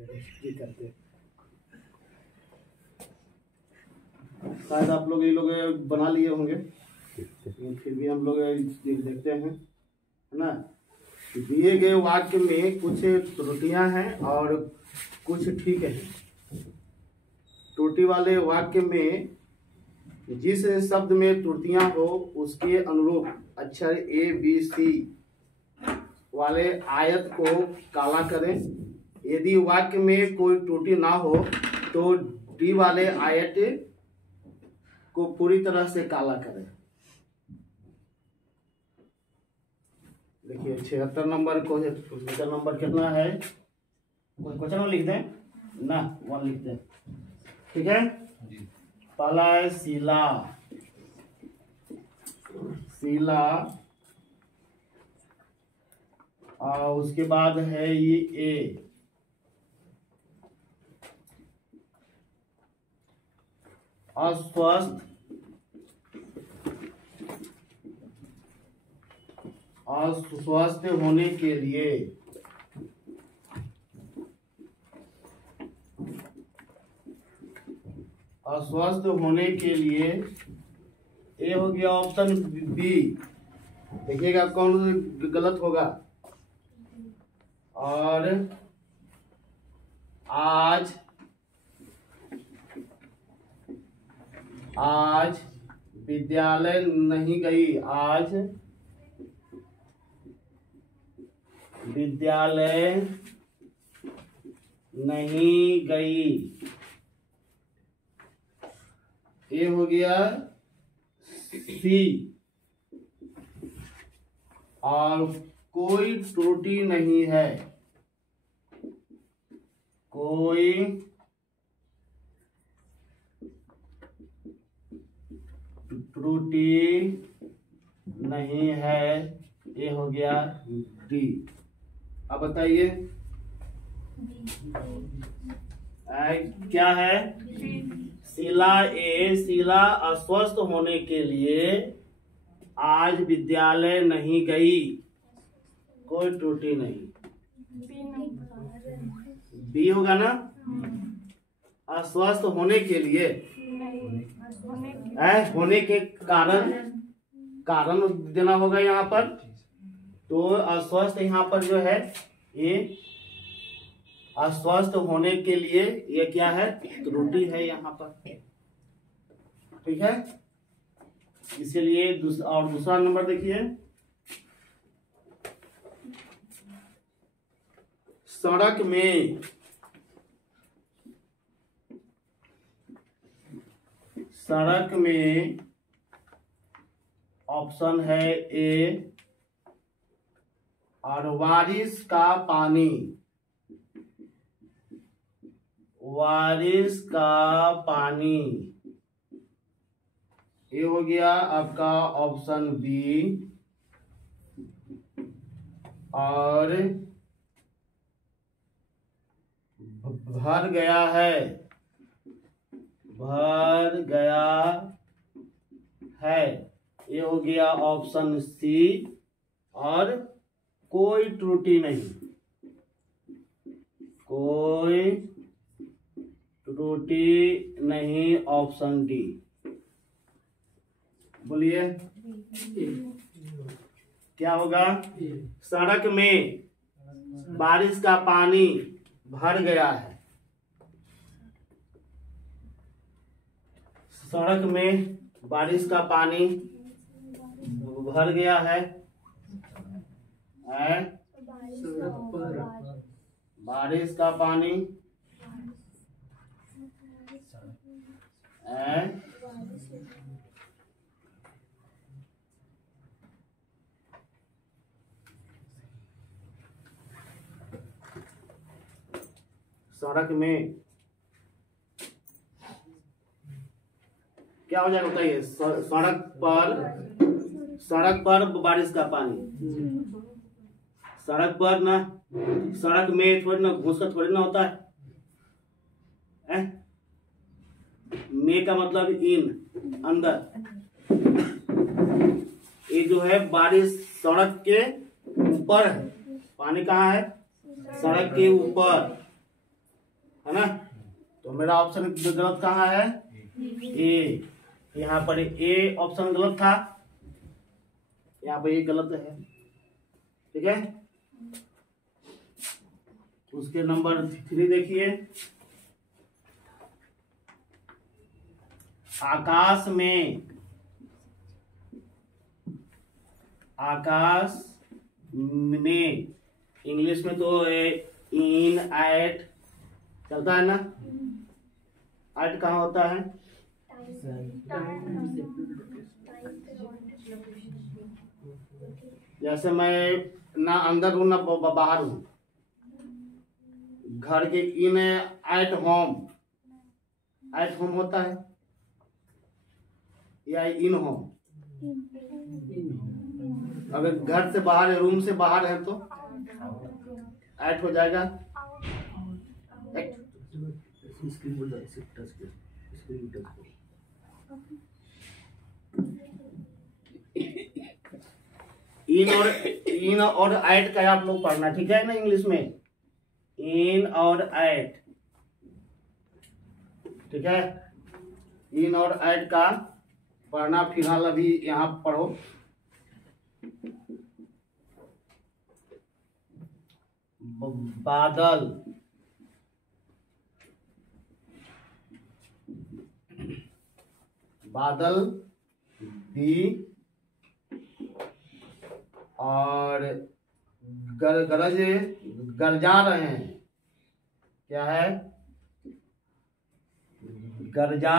ये करते हैं। शायद आप लोग ये लोग बना लिए होंगे, लेकिन फिर भी हम लोग देखते हैं, है ना। दिए गए वाक्य में कुछ त्रुटियां हैं और कुछ ठीक है। त्रुटि वाले वाक्य में जिस शब्द में त्रुटियां हो उसके अनुरूप अक्षर ए बी सी वाले आयत को काला करें। यदि वाक्य में कोई त्रुटि ना हो तो डी वाले आयत को पूरी तरह से काला करें। देखिए 76 नंबर को, क्वेश्चन नंबर कितना है, क्वेश्चन लिख दें ना, 1 लिख दें, ठीक है। पहला है शिला, शिला, और उसके बाद है ये ए, अस्वस्थ, अस्वस्थ होने के लिए, अस्वस्थ होने के लिए ए हो गया ऑप्शन बी। देखिएगा कौन गलत होगा। और आज, आज विद्यालय नहीं गई, आज विद्यालय नहीं गई, ये हो गया सी। और कोई त्रुटि नहीं है, कोई त्रुटि नहीं है, ये हो गया डी। अब बताइए क्या है। शिला ए, शिला अस्वस्थ होने के लिए आज विद्यालय नहीं गई, कोई त्रुटि नहीं, बी होगा ना। अस्वस्थ होने के लिए, होने के कारण, कारण देना होगा यहाँ पर। तो अस्वस्थ यहाँ पर जो है ये अस्वस्थ होने के लिए, ये क्या है, त्रुटि है यहाँ पर, ठीक है। इसीलिए दूसरा नंबर देखिए, सड़क में, सड़क में ऑप्शन है ए, और बारिश का पानी, बारिश का पानी, ये हो गया आपका ऑप्शन बी। और भर गया है, भर गया है, ये हो गया ऑप्शन सी। और कोई त्रुटि नहीं, कोई त्रुटि नहीं, ऑप्शन डी। बोलिए क्या होगा। सड़क में बारिश का पानी भर गया है, सड़क में बारिश का पानी भर गया है, बारिश का पानी सड़क में क्या हो जाएगा बताइए। सड़क पर बारिश का पानी, सड़क पर ना, सड़क में थोड़ी ना घुस कर थोड़ी ना होता है। में का मतलब इन, अंदर। ये जो है बारिश सड़क के ऊपर है, पानी कहाँ है, सड़क के ऊपर। है ना। तो मेरा ऑप्शन गलत कहाँ है? ए। यहाँ पर ए ऑप्शन गलत था, यहाँ पर ये गलत है। ठीक है, उसके नंबर 3 देखिए। आकाश में इंग्लिश में तो इन एट चलता है ना। एट कहाँ होता है? जैसे मैं ना अंदर हूं ना बाहर हूं, घर के इन एट होम होता है या इन होम। अगर घर से बाहर है, रूम से बाहर है तो एट हो जाएगा। इन और एट का आप लोग पढ़ना, ठीक है ना, इंग्लिश में इन और एट। ठीक है, इन और एट का पढ़ना। फिलहाल अभी यहाँ पढ़ो। बादल, बादल बी और गरजा रहे हैं। क्या है? गरजा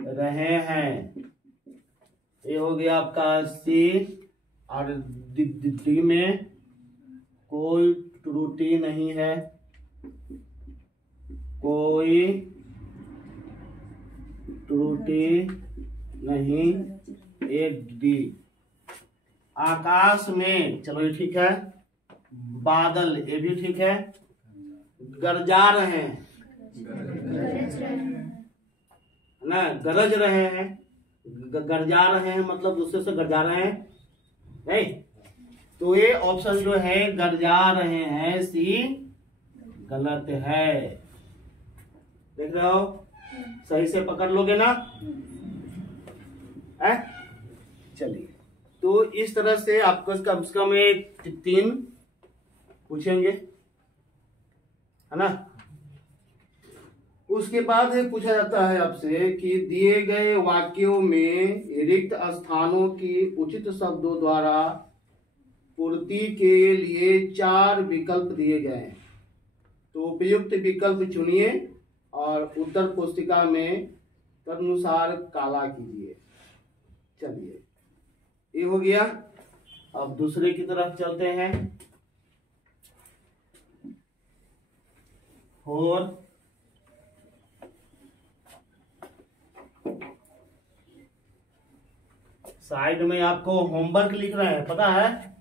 रहे हैं। ये हो गया आपका सी। और डी में कोई त्रुटि नहीं है, कोई त्रुटि नहीं। एक डी। आकाश में, चलो ये ठीक है। बादल, ये भी ठीक है। गरजा रहे हैं ना, गरज रहे हैं, गरजा रहे हैं मतलब दूसरे से गरजा रहे हैं नहीं। तो ये ऑप्शन जो है गरजा रहे हैं, सी गलत है। देख रहे हो, सही से पकड़ लोगे ना? है, चलिए। तो इस तरह से आपको कम से कम 3 पूछेंगे, है ना। उसके बाद पूछा जाता है आपसे कि दिए गए वाक्यों में रिक्त स्थानों की उचित शब्दों द्वारा पूर्ति के लिए 4 विकल्प दिए गए हैं। तो उपयुक्त विकल्प चुनिए और उत्तर पुस्तिका में तदनुसार काला कीजिए। चलिए, ये हो गया। अब दूसरे की तरफ चलते हैं। और साइड में आपको होमवर्क लिख रहे हैं, पता है,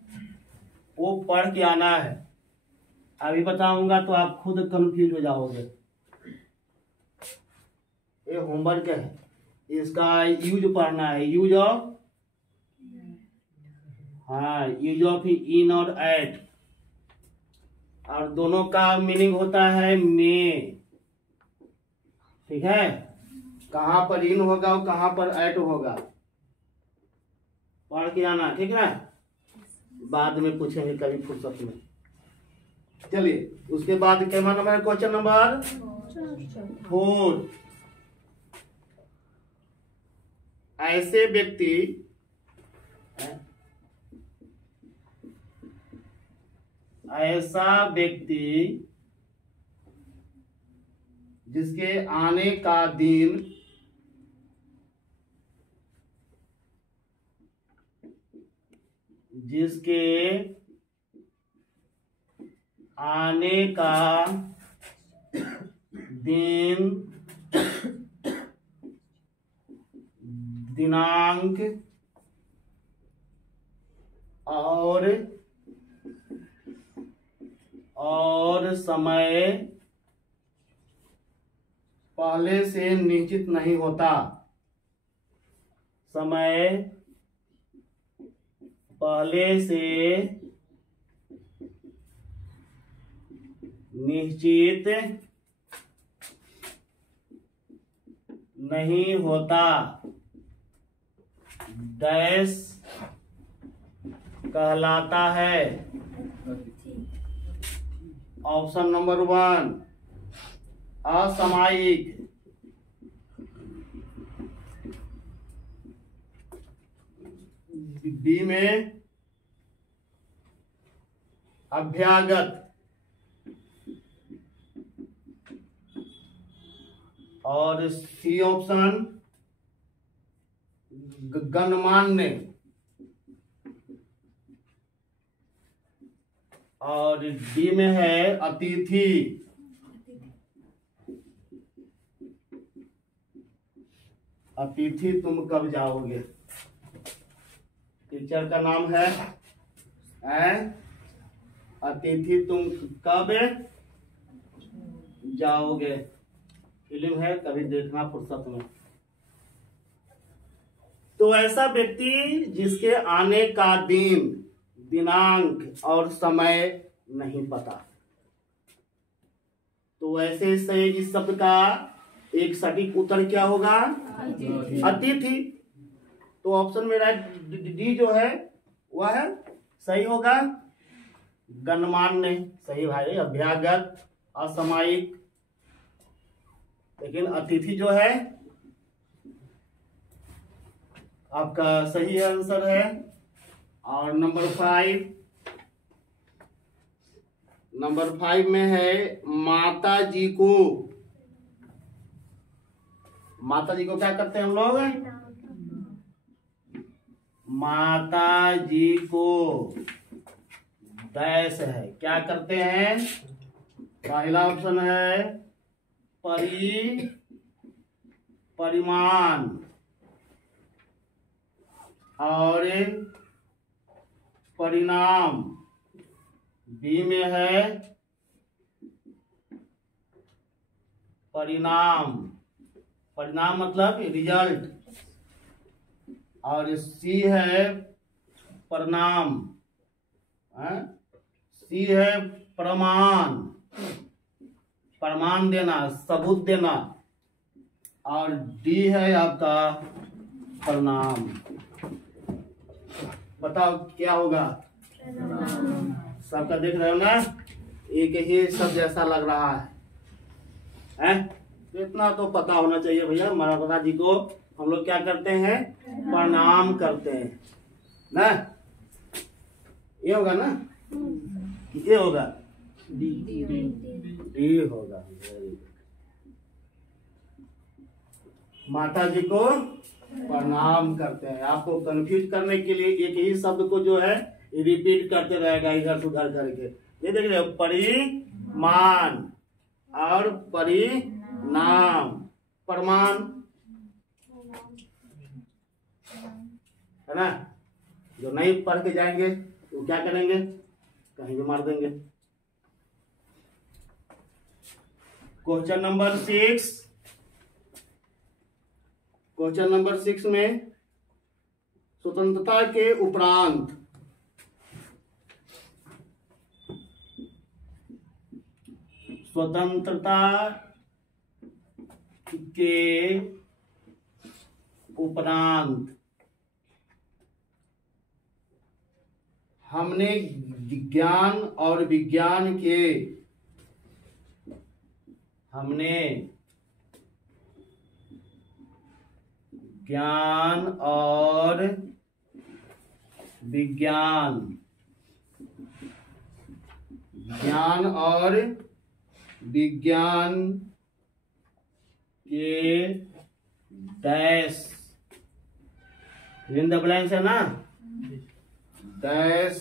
वो पढ़ के आना है। अभी बताऊंगा तो आप खुद कंफ्यूज हो जाओगे। ये होमवर्क है, इसका यूज पढ़ना है। यूज ऑफ, हाँ, यूज ऑफ इन और एट, और दोनों का मीनिंग होता है में। ठीक है, कहाँ पर इन होगा और कहाँ पर एट होगा, पढ़ के आना। ठीक है, बाद में पूछेंगे कभी फुर्सत में। चलिए, उसके बाद क्या नंबर, क्वेश्चन नंबर 4। ऐसे ऐसा व्यक्ति जिसके आने का दिन दिनांक और समय पहले से निश्चित नहीं होता। समय पहले से निश्चित नहीं होता, डैश कहलाता है। ऑप्शन नंबर 1 असामयिक, बी में अभ्यागत, और सी ऑप्शन गणमान्य, और डी में है अतिथि। अतिथि तुम कब जाओगे, टीचर का नाम है अतिथि तुम कब जाओगे। फिल्म है, कभी देखना फुर्सत में। तो ऐसा व्यक्ति जिसके आने का दिन, दिनांक और समय नहीं पता, तो ऐसे से इस शब्द का एक सटीक उत्तर क्या होगा, अतिथि। तो ऑप्शन मेरा डी जो है वह है सही होगा। गणमान्य सही भाई, अभ्यागत, असामयिक, लेकिन अतिथि जो है आपका सही आंसर है। और नंबर 5 में है माता जी को। माता जी को क्या करते हैं हम लोग, माता जी को डैश है, क्या करते हैं। पहला ऑप्शन है परिमाण, और परिणाम, बी में है परिणाम, परिणाम मतलब रिजल्ट, और सी है प्रणाम, सी है प्रमाण, प्रमाण देना, सबूत देना, और डी है आपका प्रणाम। बताओ क्या होगा, सबका देख रहे हो ना, एक ही सब जैसा लग रहा है? इतना तो पता होना चाहिए भैया, माता जी को हम लोग क्या करते हैं, प्रणाम करते हैं ना। ये होगा ना, ये होगा डी होगा। माता जी को प्रणाम करते हैं। आपको कंफ्यूज करने के लिए एक ही शब्द को जो है रिपीट करते रहेगा इधर से उधर करके। ये देख रहे हो, परिमाण और परिणाम, प्रमाण है ना। जो नहीं पढ़ के जाएंगे वो क्या करेंगे, कहीं भी मार देंगे। क्वेश्चन नंबर 6 में स्वतंत्रता के उपरांत हमने ज्ञान और विज्ञान के डैश इन द ब्लैंक्स है ना, डैश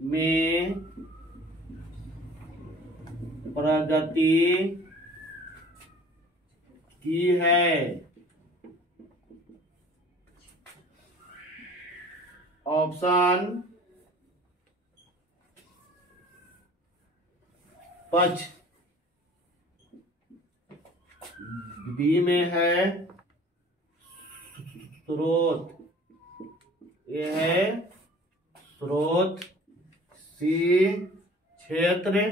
में प्रगति की है। ऑप्शन पक्ष, बी में है स्रोत, ये है स्रोत, सी क्षेत्र,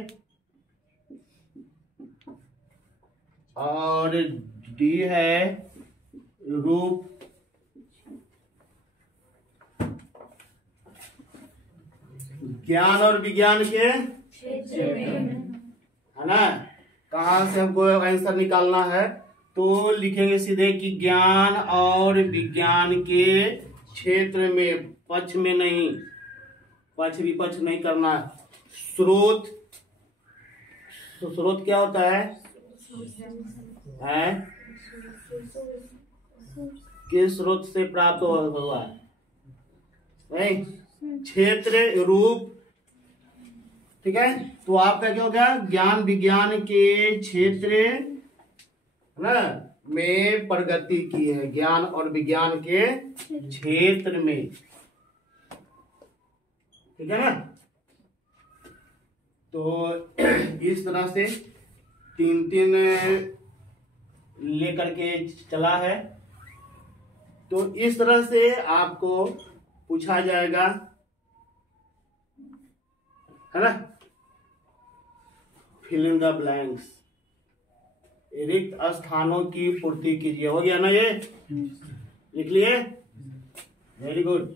और डी है रूप। ज्ञान और विज्ञान के है ना, कहाँ से हमको आंसर निकालना है, तो लिखेंगे सीधे कि ज्ञान और विज्ञान के क्षेत्र में, पक्ष में नहीं, पक्ष विपक्ष नहीं करना। स्रोत, तो स्रोत क्या होता है? किस स्रोत से प्राप्त हुआ है? नहीं, क्षेत्र रूप। ठीक है, तो आपका क्या हो गया? ज्ञान विज्ञान के क्षेत्र ना में प्रगति की है, ज्ञान और विज्ञान के क्षेत्र में। ठीक है ना, तो इस तरह से 3-3 लेकर के चला है। तो इस तरह से आपको पूछा जाएगा, है ना। फिल इन द ब्लैंक्स, रिक्त स्थानों की पूर्ति कीजिए। हो गया ना, ये लिख लिए? Very good.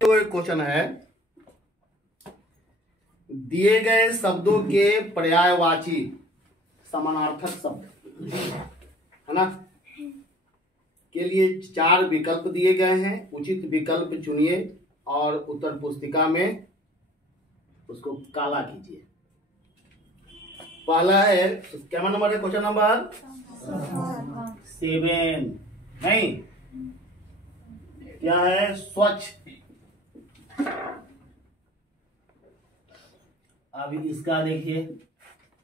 तो एक क्वेश्चन है, दिए गए शब्दों के पर्यायवाची समानार्थक शब्द, है ना, के लिए 4 विकल्प दिए गए हैं। उचित विकल्प चुनिए और उत्तर पुस्तिका में उसको काला कीजिए। पहला है, क्या नंबर है? Question number 7। नहीं, क्या है? स्वच्छ। अभी इसका देखिए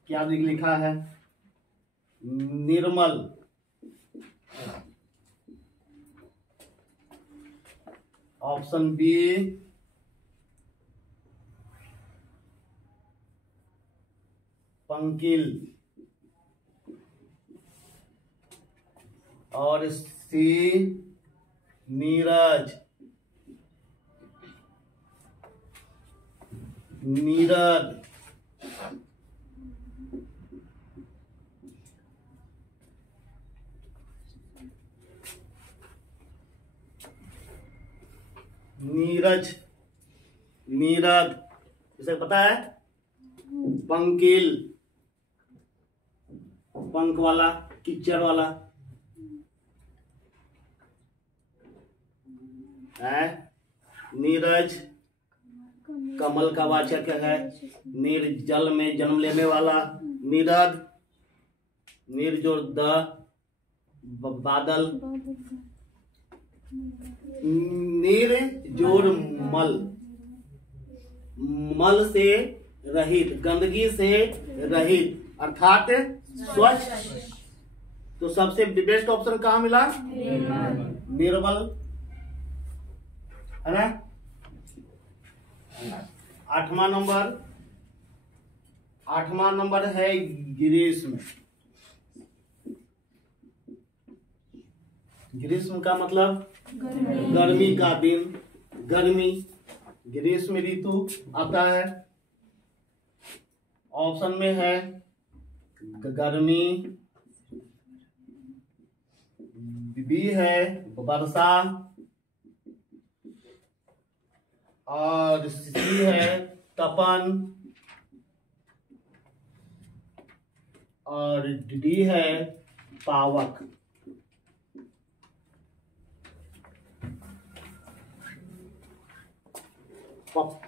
क्या लिखा है? निर्मल। ऑप्शन बी पंकिल और सी नीरज। नीरद। नीरज, नीरद, इसे पता है? पंकिल, पंख वाला, कीचड़ वाला है। नीरज कमल का वाचक है। निर्जल में जन्म लेने वाला। नीरद, निर्जोर द बादल। नीर जोर मल, मल से रहित, गंदगी से रहित, अर्थात स्वच्छ। तो सबसे बेस्ट ऑप्शन कहाँ मिला? निर्मल, है ना। 8वां नंबर है ग्रीष्म। ग्रीष्म का मतलब गर्मी का दिन, गर्मी, ग्रीष्म ऋतु आता है। ऑप्शन में है गर्मी, बी है वर्षा और सी है तपन और डी है पावक।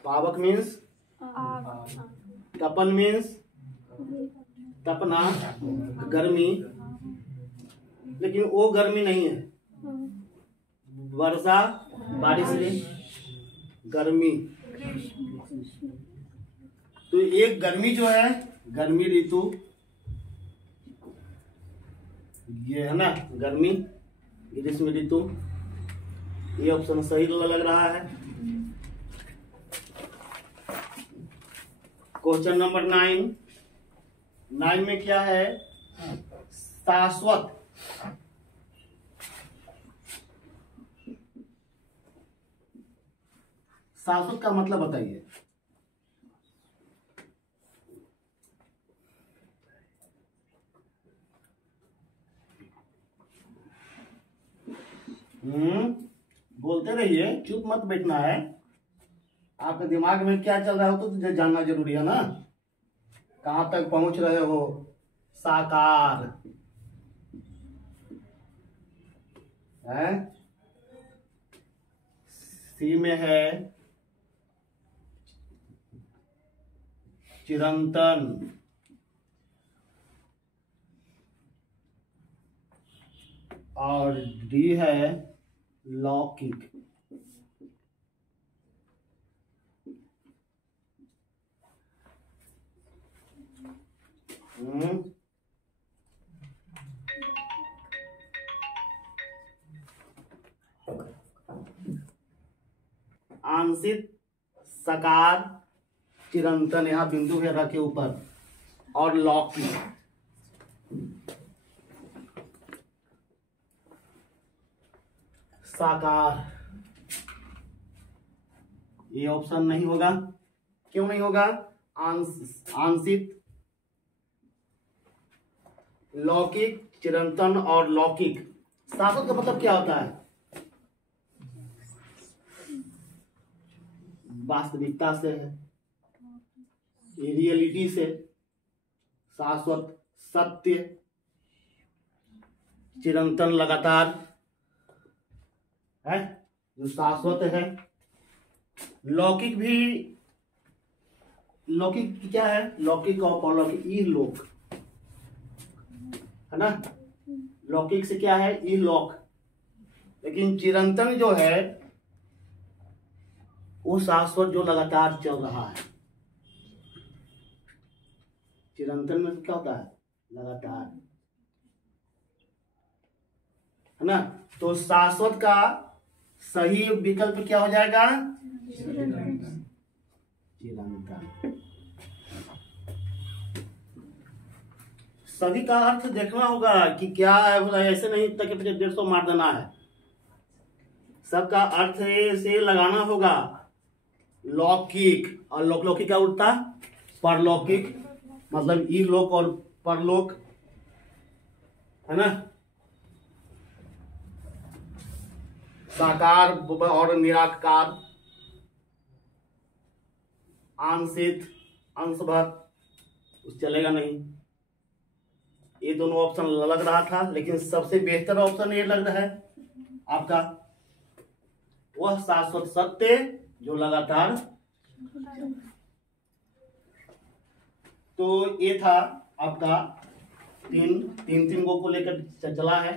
पावक मीन्स, तपन मीन्स तपना, गर्मी, लेकिन वो गर्मी नहीं है। वर्षा बारिश में गर्मी। तो एक गर्मी जो है, गर्मी ऋतु, ये है ना गर्मी, ग्रीष्म ऋतु। ये ऑप्शन सही लग रहा है। क्वेश्चन नंबर 9 में क्या है? शाश्वत। शाश्वत का मतलब बताइए। बोलते रहिए, चुप मत बैठना है। आपके दिमाग में क्या चल रहा हो तो जानना जरूरी है ना। कहां तक पहुंच रहे हो। साकार है, सी में है चिरंतन, और डी है लौकिक। आंशिक, सकार, चिरंतन, यहाँ बिंदु है र के ऊपर, और लौकिक। साकार, ये ऑप्शन नहीं होगा। क्यों नहीं होगा? आंशिक, लौकिक, चिरंतन और लौकिक। शाश्वत का मतलब क्या होता है? वास्तविकता से है, रियलिटी से। शाश्वत सत्य, चिरंतन लगातार है जो शाश्वत है। लौकिक भी, लौकिक क्या है? लौकिक और परलौकिक, इहलोक है ना। लौकिक से क्या है? इहलोक। लेकिन चिरंतन जो है वो शाश्वत जो लगातार चल रहा है। चिरंतन में क्या होता है? लगातार, है ना। तो शाश्वत का सही विकल्प क्या हो जाएगा? चिरंतन। सभी का अर्थ देखना होगा कि क्या है, ऐसे नहीं तक 150 मार देना है। सबका अर्थ से लगाना होगा। लौकिक और लौकिक का उल्टा परलौकिक, मतलब इहलोक और परलोक, है ना। साकार और निराकार, आंशिक, अंशभर, उस चलेगा नहीं। ये दोनों ऑप्शन लग रहा था, लेकिन सबसे बेहतर ऑप्शन ये लग रहा है आपका, वह शाश्वत सत्य जो लगातार। तो ये था आपका तीन को लेकर चला है।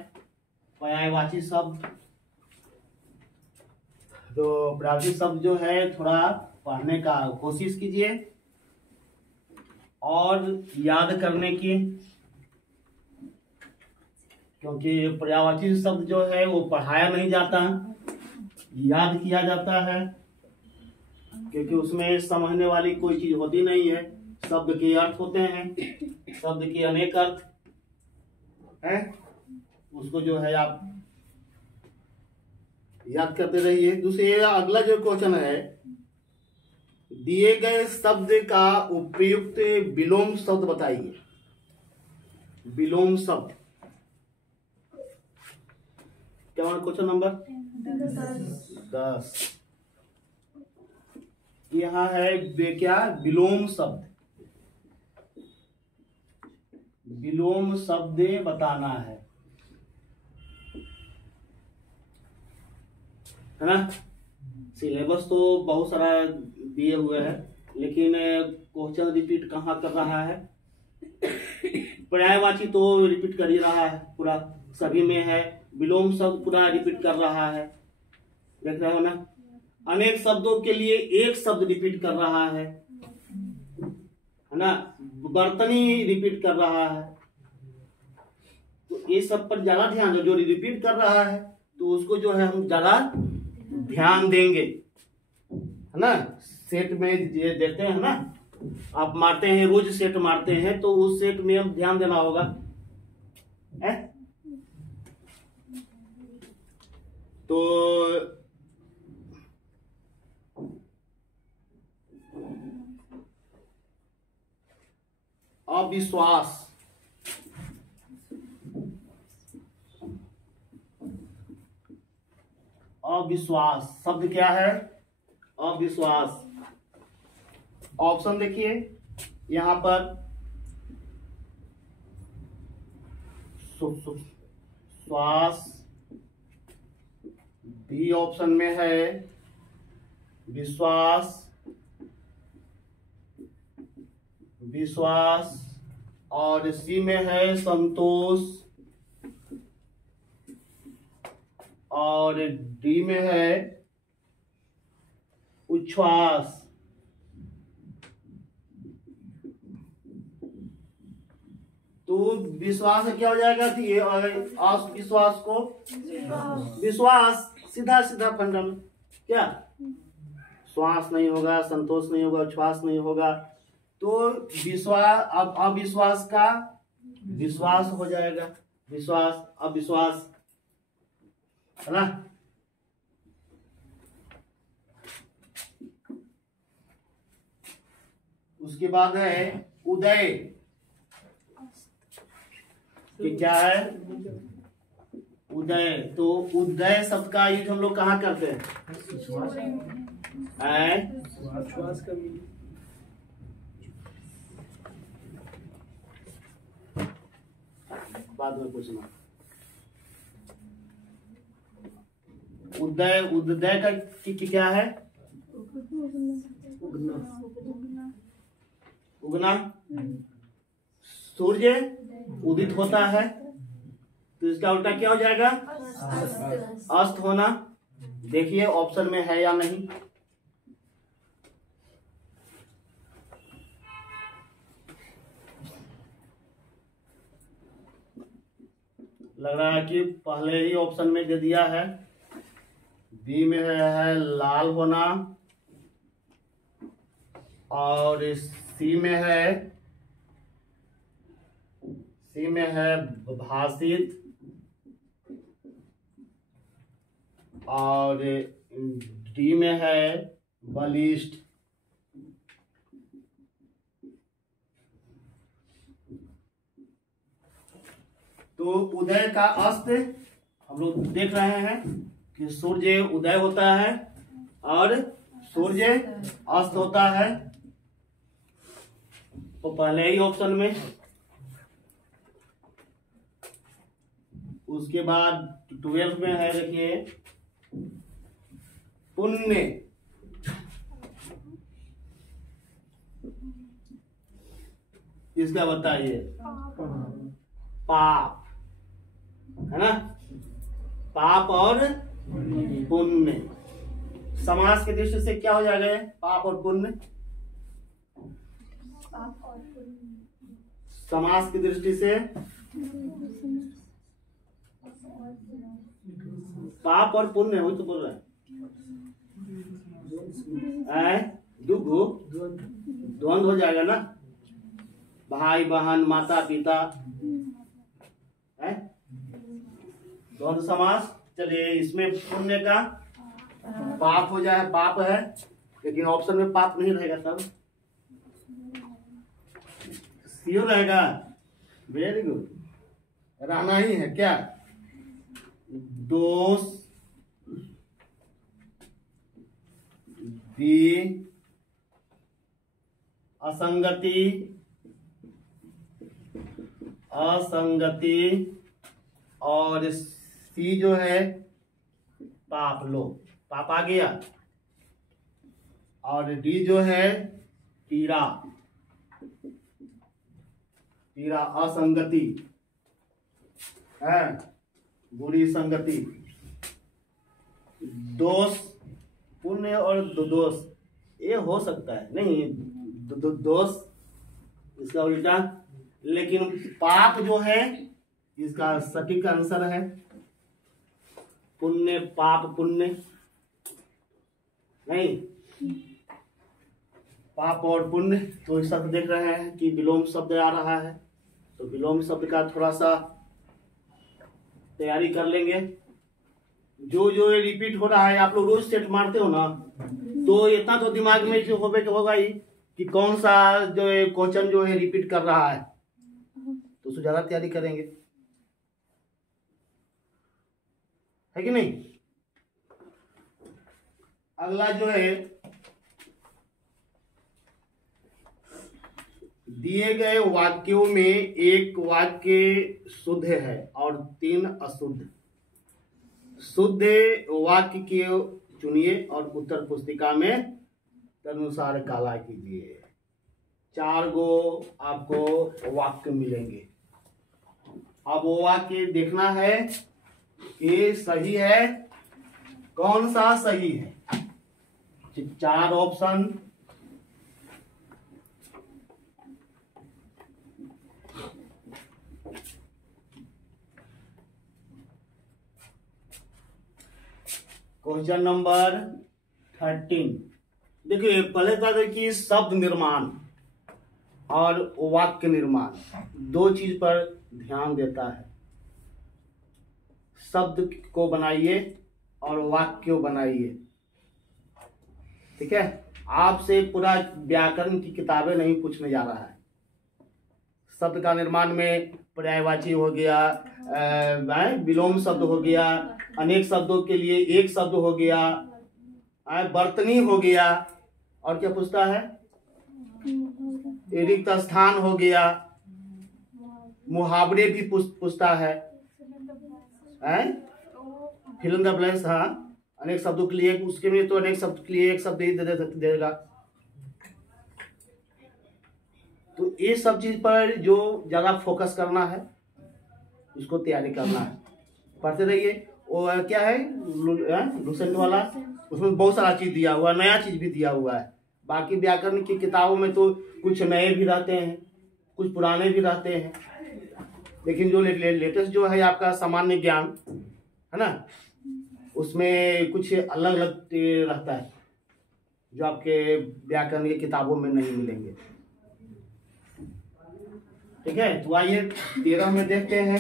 पर्यायवाची शब्द, तो पर्यायवाची शब्द जो है थोड़ा पढ़ने का कोशिश कीजिए और याद करने की, क्योंकि पर्यायवाची शब्द जो है वो पढ़ाया नहीं जाता, याद किया जाता है, क्योंकि उसमें समझने वाली कोई चीज होती नहीं है। शब्द के अर्थ होते हैं, शब्द के अनेक अर्थ है, उसको जो है आप याद करते रहिए। दूसरे अगला जो क्वेश्चन है, दिए गए शब्द का उपयुक्त विलोम शब्द बताइए। विलोम शब्द क्या? Question number 10। यहाँ है क्या? विलोम शब्द। विलोम शब्द बताना है ना। सिलेबस तो बहुत सारा दिए हुए हैं, लेकिन क्वेश्चन रिपीट कहाँ कर रहा है? पर्यायवाची तो रिपीट कर ही रहा है, पूरा सभी में है। विलोम शब्द पूरा रिपीट कर रहा है, देख रहे हो ना। अनेक शब्दों के लिए एक शब्द रिपीट कर रहा है ना। बर्तनी रिपीट कर रहा है। तो ये सब पर ज्यादा ध्यान दो। जो रिपीट कर रहा है तो उसको जो है हम ज्यादा ध्यान देंगे, है ना। सेट में ये देखते हैं ना, आप मारते हैं, रोज सेट मारते हैं, तो उस सेट में हम ध्यान देना होगा है? तो अविश्वास, अविश्वास शब्द क्या है? अविश्वास। ऑप्शन देखिए यहां पर, श्वास, बी ऑप्शन में है विश्वास, विश्वास, और सी में है संतोष, और डी में है उच्छ्वास। तो विश्वास क्या हो जाएगा? विश्वास को विश्वास, सीधा सीधा फंडल क्या? श्वास नहीं होगा, संतोष नहीं होगा, उच्छ्वास नहीं होगा, तो विश्वास, अब अविश्वास का विश्वास हो जाएगा। विश्वास, अविश्वास, है ना? उसके बाद है उदय, कि क्या है? उदय। तो उदय शब्द का यूज हम लोग कहाँ करते हैं? बाद में पूछना। उदय, उदय का क्या है? उगना। सूर्य उदित होता है, तो इसका उल्टा क्या हो जाएगा? अस्त होना। देखिए ऑप्शन में है या नहीं। लग रहा है कि पहले ही ऑप्शन में दे दिया है। बी में है लाल होना, और सी में है भाषित, और डी में है बलिष्ठ। तो उदय का अस्त हम लोग देख रहे हैं कि सूर्य उदय होता है और सूर्य अस्त होता है, तो पहले ही ऑप्शन में। उसके बाद 12 में है, देखिए पुण्य, इसका बताइए। पाप, है ना? पाप और पुण्य, समास की दृष्टि से क्या हो जाएगा? पाप और पुण्य। समास की दृष्टि से पाप और पुण्य, वही तो बोल रहे हैं। द्वंद्व हो जाएगा ना? भाई बहन, माता पिता, है द्वंद्व समास। चलिए इसमें पुण्य का पाप हो जाए, पाप है, लेकिन ऑप्शन में पाप नहीं रहेगा, तब सियोर रहेगा। वेरी गुड, रहना ही है क्या? दोष, बी असंगति, असंगति, और सी जो है पाप। लो पाप आ गया। और डी जो है पीड़ा, पीड़ा, असंगति है, बुरी संगति। दोष, पुण्य और दोष, ये हो सकता है नहीं, दोष इसका उल्टा, लेकिन पाप जो है इसका सटीक आंसर है पुण्य। पाप पुण्य नहीं, पाप और पुण्य। तो शब्द देख रहे हैं कि विलोम शब्द आ रहा है, तो विलोम शब्द का थोड़ा सा तैयारी कर लेंगे। जो जो ये रिपीट हो रहा है आप लोग रोज सेट मारते हो ना, तो इतना तो दिमाग में जो होगा ही कि कौन सा जो है क्वेश्चन जो है रिपीट कर रहा है, तो उससे ज्यादा तैयारी करेंगे, है कि नहीं। अगला जो है, दिए गए वाक्यों में एक वाक्य शुद्ध है और 3 अशुद्ध। शुद्ध वाक्य के चुनिए और उत्तर पुस्तिका में तदनुसार काला कीजिए। 4 गो आपको वाक्य मिलेंगे। अब वो वाक्य देखना है कि सही है, कौन सा सही है। 4 ऑप्शन, क्वेश्चन नंबर 13। देखिए पहले था कि शब्द निर्माण और वाक्य निर्माण, 2 चीज पर ध्यान देता है। शब्द को बनाइए और वाक्य को बनाइए, ठीक है। आपसे पूरा व्याकरण की किताबें नहीं पूछने जा रहा है। शब्द का निर्माण में पर्यायवाची हो गया, विलोम शब्द हो गया, अनेक शब्दों के लिए एक शब्द हो गया, वर्तनी हो गया, और क्या पूछता है, रिक्त स्थान हो गया, मुहावरे भी पूछता है, फिल इन द ब्लैंक्स। हाँ, अनेक शब्दों के लिए, उसके लिए तो अनेक शब्द के लिए एक शब्द ही देगा। तो ये सब चीज पर जो ज्यादा फोकस करना है, उसको तैयारी करना है। पढ़ते रहिए। वो क्या है लूसेंट वाला, उसमें बहुत सारा चीज दिया हुआ है, नया चीज भी दिया हुआ है। बाकी व्याकरण की किताबों में तो कुछ नए भी रहते हैं, कुछ पुराने भी रहते हैं, लेकिन जो लेटेस्ट जो है आपका सामान्य ज्ञान है ना, उसमें कुछ अलग अलग रहता है जो आपके व्याकरण की किताबों में नहीं मिलेंगे। ठीक है, तो आइए 13 में देखते हैं।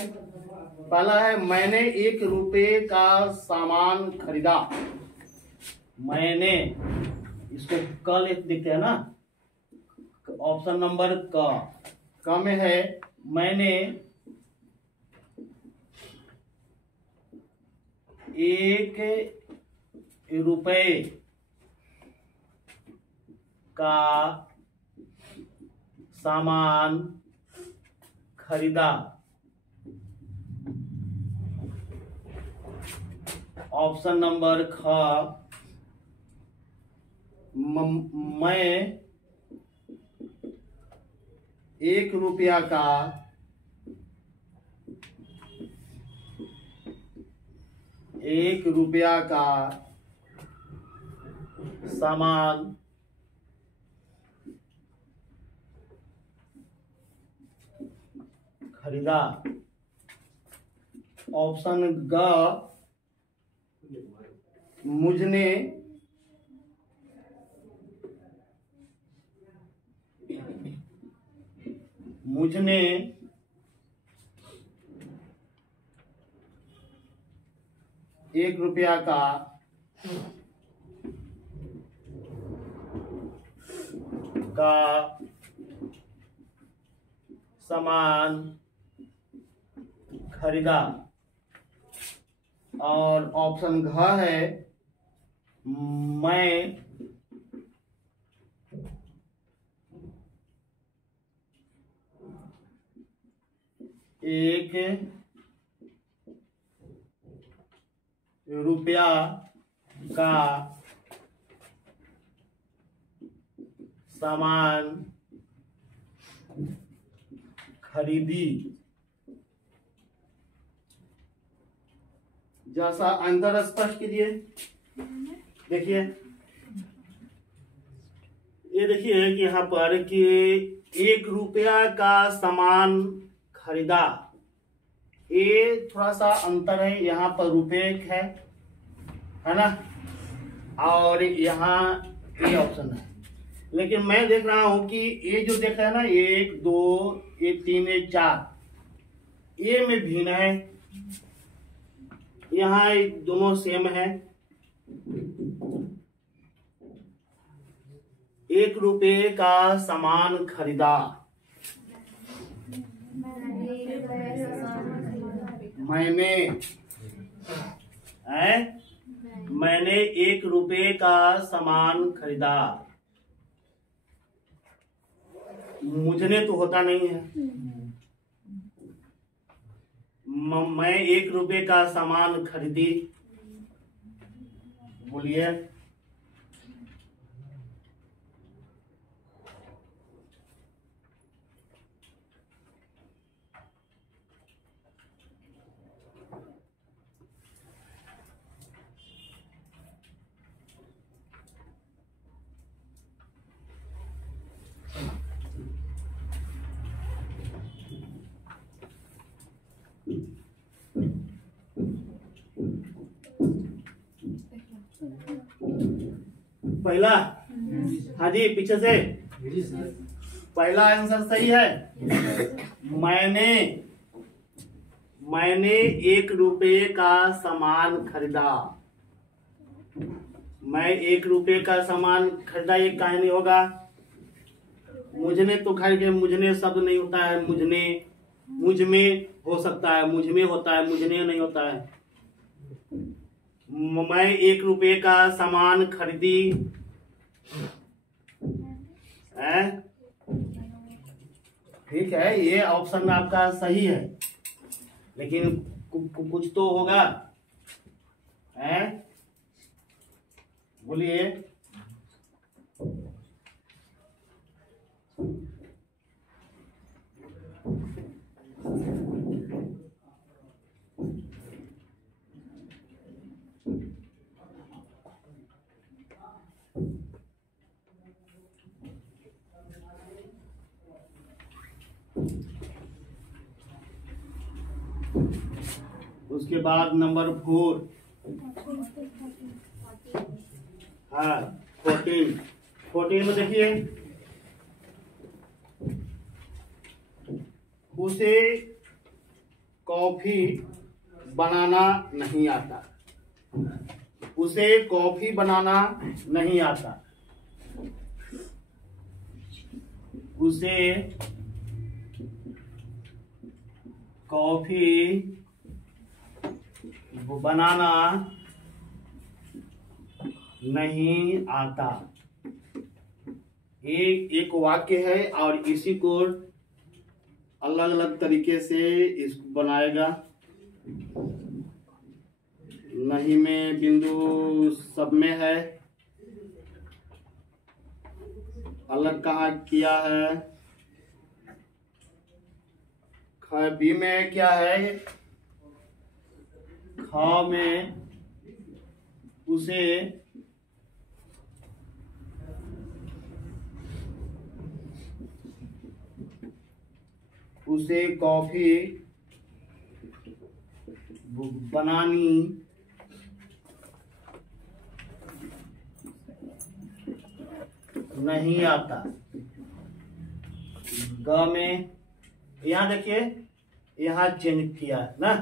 पहला है, मैंने 1 रुपए का सामान खरीदा। मैंने, इसको क लिखते हैं ना, ऑप्शन नंबर क में है मैंने 1 रुपए का सामान खरीदा। ऑप्शन नंबर ख, मैं 1 रुपया का सामान खरीदा। ऑप्शन ग, मुझने 1 रुपया का सामान खरीदा। और ऑप्शन घ है, मैं 1 रुपया का सामान खरीदी। जैसा अंतर स्पष्ट कीजिए। देखिए, ये देखिए कि यहाँ पर कि 1 रुपया का सामान खरीदा, ये थोड़ा सा अंतर है। यहाँ पर रुपये है ना, और यहाँ ये ऑप्शन है। लेकिन मैं देख रहा हूं कि ये जो देख रहे हैं ना, 1 2 3 4, ये में भिन्न है, यहाँ दोनों सेम है। 1 रुपये का सामान खरीदा। मैंने 1 रुपये का सामान खरीदा। मुझने तो होता नहीं है। मैं 1 रुपये का सामान खरीदी। बोलिए। पहला, हाँ जी, पीछे से। पहला आंसर सही है। मैंने 1 रुपये का सामान खरीदा। मैं 1 रुपये का सामान खरीदा, ये काहे नहीं होगा? मुझने तो खैर मुझने शब्द नहीं होता है। मुझ में हो सकता है, मुझ में होता है, मुझने नहीं होता है। मैं 1 रुपये का सामान खरीदी है। ठीक है, ये ऑप्शन आपका सही है, लेकिन कुछ तो होगा है। बोलिए। उसके बाद नंबर 4, हाँ 14 में देखिए, उसे कॉफी बनाना नहीं आता। उसे कॉफी बनाना नहीं आता। उसे कॉफी बनाना नहीं आता। एक वाक्य है और इसी को अलग अलग तरीके से इसको बनाएगा। नहीं में बिंदु सब में है, अलग कहाँ किया है। ख बी में क्या है? ख में उसे कॉफी बनानी नहीं आता। ग में यहाँ देखिए, यहाँ चेंज किया है ना,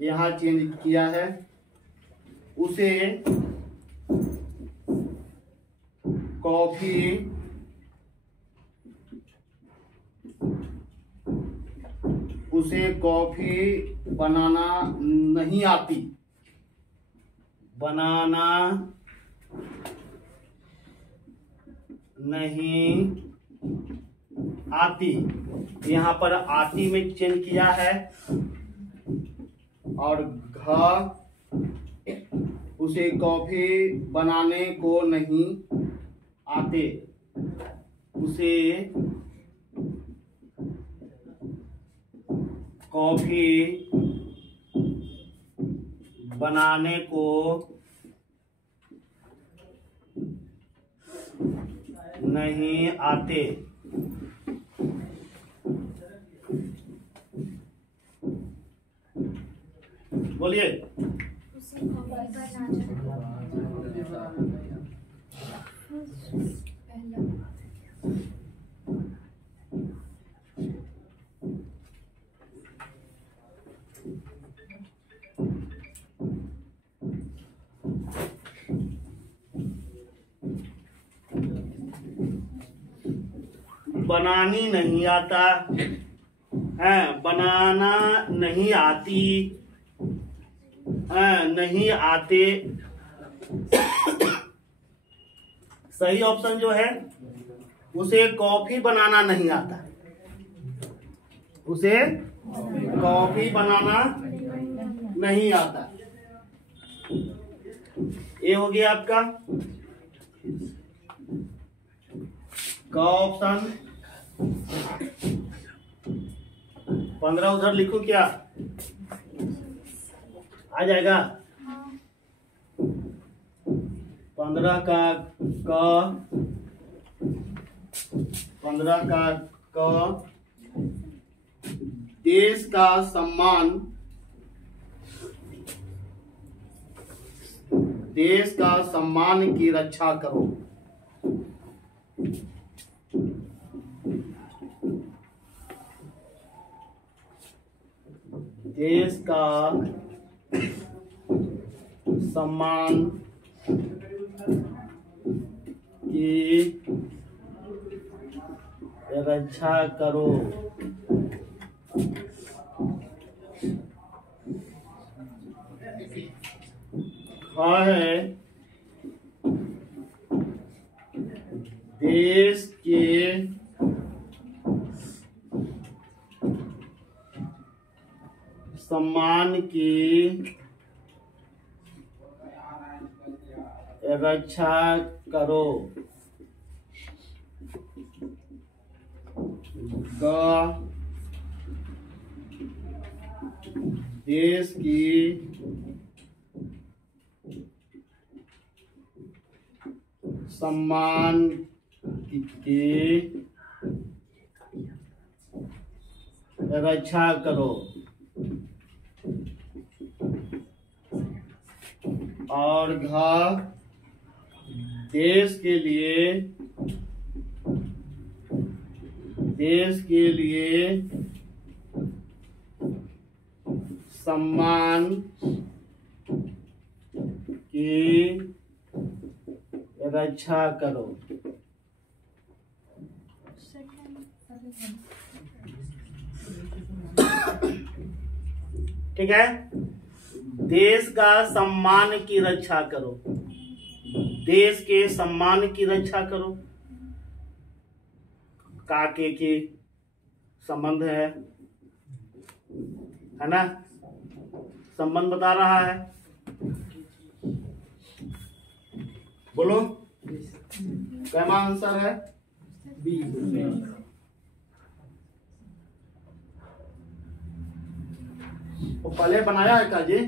यहाँ चेंज किया है। उसे कॉफी बनाना नहीं आती। बनाना नहीं आती, यहाँ पर आती में चेंज किया है। और घ उसे कॉफी बनाने को नहीं आते। उसे कॉफी बनाने को नहीं आते। बोलिए। बनानी नहीं आता है, बनाना नहीं आती है, नहीं आते। सही ऑप्शन जो है, उसे कॉफी बनाना नहीं आता, उसे कॉफी बनाना नहीं आता। ये हो गया आपका का ऑप्शन। 15 उधर लिखो, क्या आ जाएगा? 15 का क, 15 का क, देश का सम्मान, देश का सम्मान की रक्षा करो। देश का सम्मान की रक्षा करो। है देश के सम्मान की रक्षा करो। देश की सम्मान की रक्षा करो। और देश के लिए सम्मान की रक्षा करो। ठीक है, देश का सम्मान की रक्षा करो, देश के सम्मान की रक्षा करो। काके के संबंध है ना, संबंध बता रहा है। बोलो क्या आंसर है? बी। वो पहले बनाया है का जी?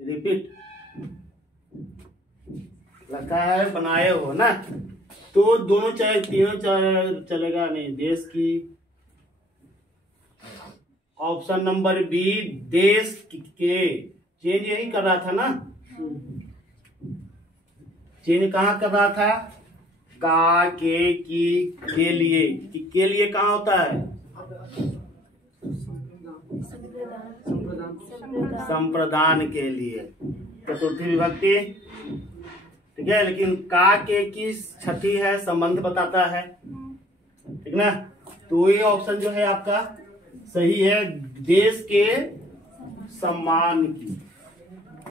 रिपीट लगा है, बनाए हो ना, तो दोनों चाहे तीनों चाहे चलेगा नहीं। देश की ऑप्शन नंबर बी, देश के चेंज यही कर रहा था ना, चेंज कहाँ कर रहा था? का, के, की, के लिए। के लिए कहाँ होता है? संप्रदान के लिए, चतुर्थी विभक्ति। ठीक है, लेकिन का के की छठी है, संबंध बताता है। ठीक ना, तो ये ऑप्शन जो है आपका सही है, देश के सम्मान की।